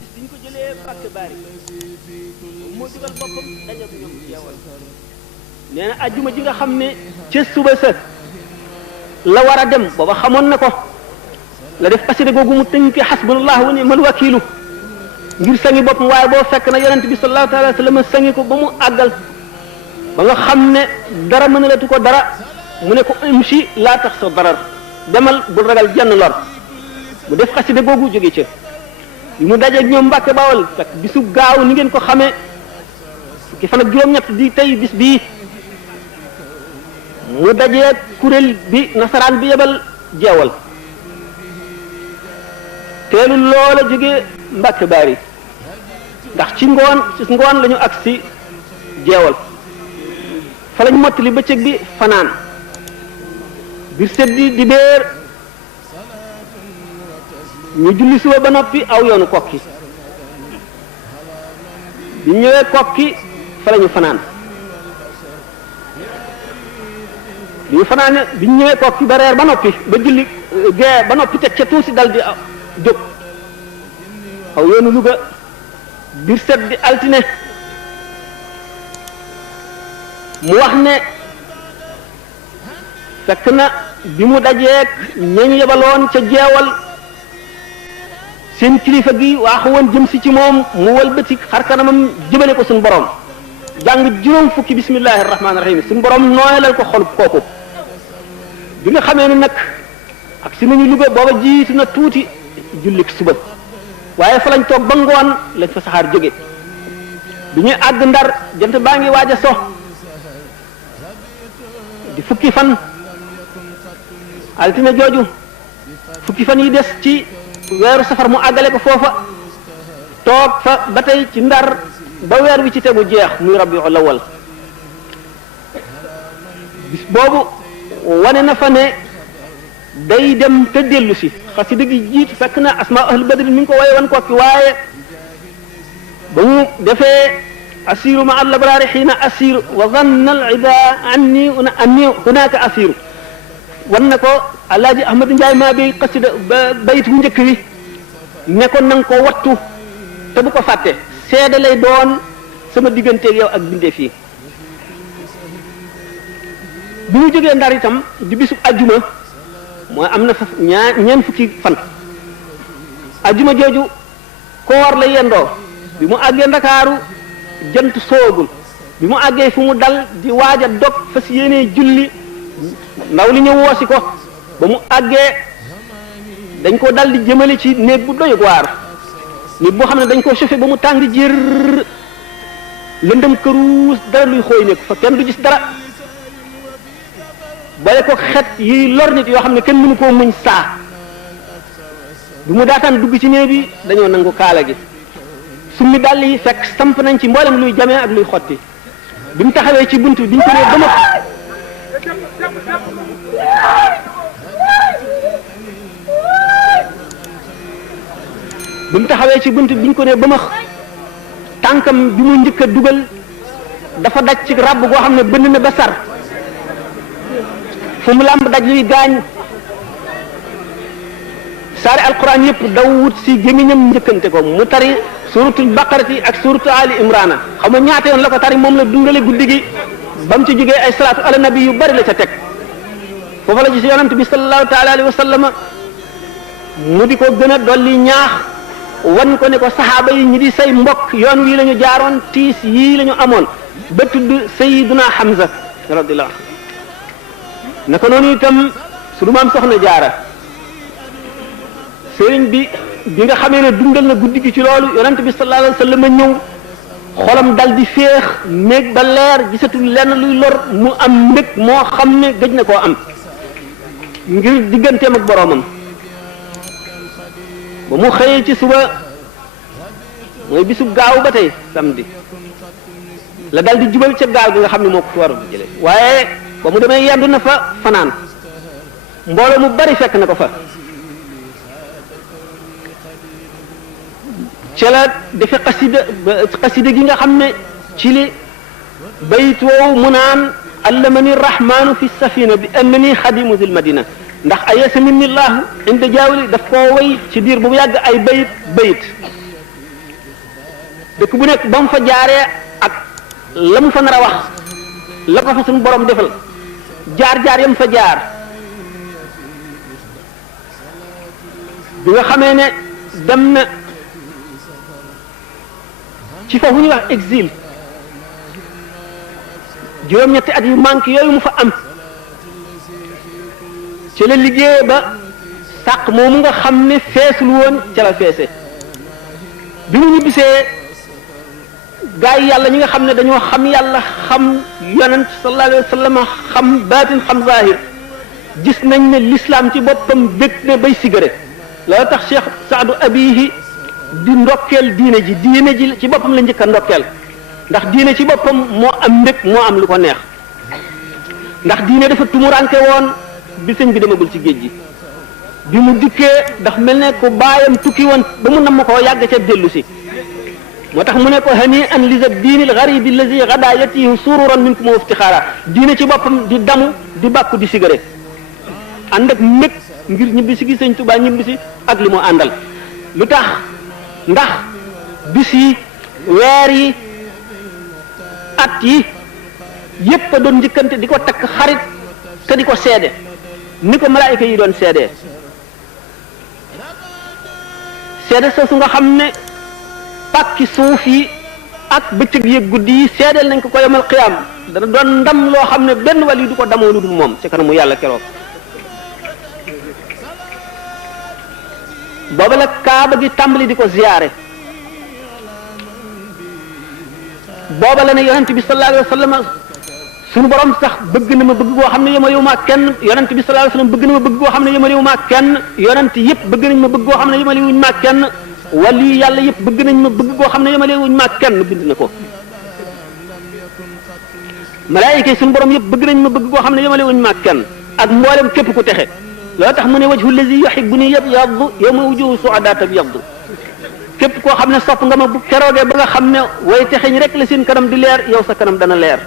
biñ ko jëlee Mbàkke Bari moo digal boppam daje bu ñoom jeewal nee na ajjuma ji nga xam ne ca suba sa la war a dem booba xamoon na ko la def xasida googu mu tënk xasbunallah wa ni'mal wakiilu ngir sangi boppam waaye boo fekk na yonent bi sallallahu alayhi wa sallam sangi ko ba mu àggal ba nga xam ne dara mënalatu ko dara mu ne ko imshi laa tax sa darar demal bul ragal jenn lor mu def xasida googu jóge ca bi mu dajeeg ñoom Mbàkke Bawol fekk bisu gaaw ni ngeen ko xamee fukki fan ak juróom-ñett di tey bis bii mu dajeeg kuréel bi nasaraan bi yebal jeewal teelu loola jóge Mbàkke Bari ndax ci ngoon lañu agsi jeewal fa lañ mottali bëccëg bi fanaan bir seddi di béer ñu julli suba ba noppi aw yoonu kokki bi ñëwee kokki fa lañu fanaan bi ñu fanaane bi ñu ñëwee kokki ba reer ba noppi ba julli gee ba noppi teg ca tuusi dal di jóg aw yoonu Luga bir set di altine mu wax ne fekk na bi mu dajeek ñañ yebaloon ca jeewal seen kilifa gi waaxu woon jëm si ci moom mu wëlbati xar kanamam jëmale ko suñu borom jàng juróom fukki bismillahi rahmaani rahim suñu borom nooyalal ko xolub kooku bi nga xamee ne nag ak si nañu Luga booba jiitu na tuuti jullik suba waaye fa lañ toog ba ngoon lañ fa saxaar jóge bi ñuy àgg Ndar jant baa ngi waaj a so di fukki fan altine jooju fukki fan yi des ci weeru safar mu àggale ko foofa toog fa ba tey ci Ndar ba weer wi ci tegu jeex muy Rabiul Awwal bis boobu wane na fa ne day dem te dellu si xasida gi jiitu fekk na asmaa ahlu badri mi ngi ko waye wan kokki waaye ba mu defee asiru ma al abraari xiina asiru wa zanna al ida anni hunaka asiru wan na ko alaaji Ahmadu Njaay maa bi xasida bayit bu njëkk wi ne ko nanga ko wattu te bu ko fàtte seede lay doon sama digganteeg yow ak bindeef yi bi mu jógee Ndar itam di bisu ajjuma mooy am na fa ñeent fukki fan ajjuma jooju koor la yendoo bi mu àggee Ndakaaru jant soogul bi mu àggee fu mu dal di waaj a dog fas yéenee julli ndaw li ñëw woosi ko ba mu àggee dañ ko dal di jëmale ci néeg bu doy waar néeg boo xam ne dañ ko chauffé ba mu tàng jër lëndëm këruus dara luy xooy nekk fa kenn du gis dara boole ko xet yi lor nit yoo xam ne kenn mënu koo muñ saa bi mu daataan dugg ci néeg bi dañoo nangu kaala gi summi dàll yi fekk samp nañ ci mboolem luy jamee ak luy xotti bi mu taxawee ci bunt biñ ko nee ba bi mu taxawee ci bunt biñ ko nee ba max tànkam bi mu njëkk a dugal dafa daj ci ràbb goo xam ne bënn na ba sar fu mu làmb daj luy gaañ saari alquran yëpp daw wut si gémmiñam njëkkante ko mu tari suratul baqarati ak suratu ali imrana xam nga ñaata yoon la ko tari moom la dundale guddi gi ba mu ci jógee ay salaatu ala nabi yu bari la ca teg foofu la gis yonent bi sallallahu taala alayhi wa sallam mu di ko gën a dolli ñaax wan ko ne ko saxaaba yi ñi di say mbokk yoon wii la ñu jaaroon tiis yii la ñu amoon ba tudd sayiduna Hamza radiyallahu anhu naka noonu itam sunu maam soxna jaara sëriñ bi nga xamee ne dundal na guddi gi ci loolu yonent bi sallallahu alayhi wa sallam ñëw xolam dal di féex néeg ba leer gisatul lenn luy lor mu am mbég moo xam ne gëj na koo am ngir digganteem ak boroomam ba mu xëyee ci suba mooy bisu gaaw ba tey samedi la dal di jubal ca gaal gi nga xam ne moo ko waroon di jële waaye ba mu demee yendu na fa fanaan mbooloo mu bari fekk na ko fa ca la defe xasida gi nga xam ne ci li bayit woowu mu naan allamani rahmanu fi safina bi annani xadimu zil madina ndax ayesa minillahu inda jaawli daf koo way ci diir bu yàgg ay bayit dëkk bu nekk ba mu fa jaaree ak la mu fa nar a wax la ko fa suñu borom defal jaar-jaar yam fa jaar bi nga xamee ne dem na ci foofu ñuy wax exil juróom-ñetti at yu manqué yooyu mu fa am ci la liggéey ba sàq moomu nga xam ne feesul woon ca la feese bi mu ñibbisee gaa yi yàlla ñi nga xam ne dañoo xam yàlla xam yonent sallallahu alayhi wa sallam xam baatin xam zahir gis nañ ne l'islam ci boppam bég ne bay sigare loolu tax Cheikh Saadu Abihi di ndokkeel diine ji ci boppam la njëkk a ndokkeel ndax diine ci boppam moo am mbég moo am lu ko neex ndax diine dafa tumuranke woon bi sëñ bi demagul ci géej gi bi mu dikkee daf mel ne ko baayam tukki woon ba mu namm koo yàgg ca dellu si moo tax mu ne ko hani an lisa diinil garibi allazi gada yatihu sururan minkum wa iftixaara diine ci boppam di damu di bàkku di sigare ànd ak mbég ngir ñibbisi gi sëñ Tuubaa ñibbisi ak li mu àndal lu tax ndax bis yi weer yi at yi yépp a doon njëkkante di ko takk xarit te di ko seede ni ko malaayika yi doon seede seede soosu nga xam ne pàkki suuf yi ak bëccëg yi guddi yi seedeel nañ ko ko yomal xiyaam dana doon ndam loo xam ne benn wàll yi du ko damoo lu dul moom ci kanamu yàlla keroog booba la kaaba gi tàmbali di ko ziyaare booba la ne yonent bi sallallahu alayhi wa sallam suñu borom sax bëgg na ma bëgg goo xam ne yemalewu ma ak kenn yonent bi sallallahu alayhi wa sallam bëgg na ma bëgg goo xam ne yemalewu ma ak kenn yonent yëpp bëgg nañ ma bëgg goo xam ne yemalewuñ ma ak kenn wali yàlla yëpp bëgg nañ ma bëgg goo xam ne yemalewuñ ma ak kenn bind na ko malaayika yi suñu borom yëpp bëgg nañ ma bëgg goo xam ne yemalewuñ ma ak kenn ak mboolem képp ku texe loolu tax mu ne wajhu allazi yuhibbuni yabyaddu yawma wujuhu su'adaa tabyaddu képp koo xam ne sopp nga ma bu keroogee ba nga xam ne way texeñ rek la seen kanam di leer yow sa kanam dana leer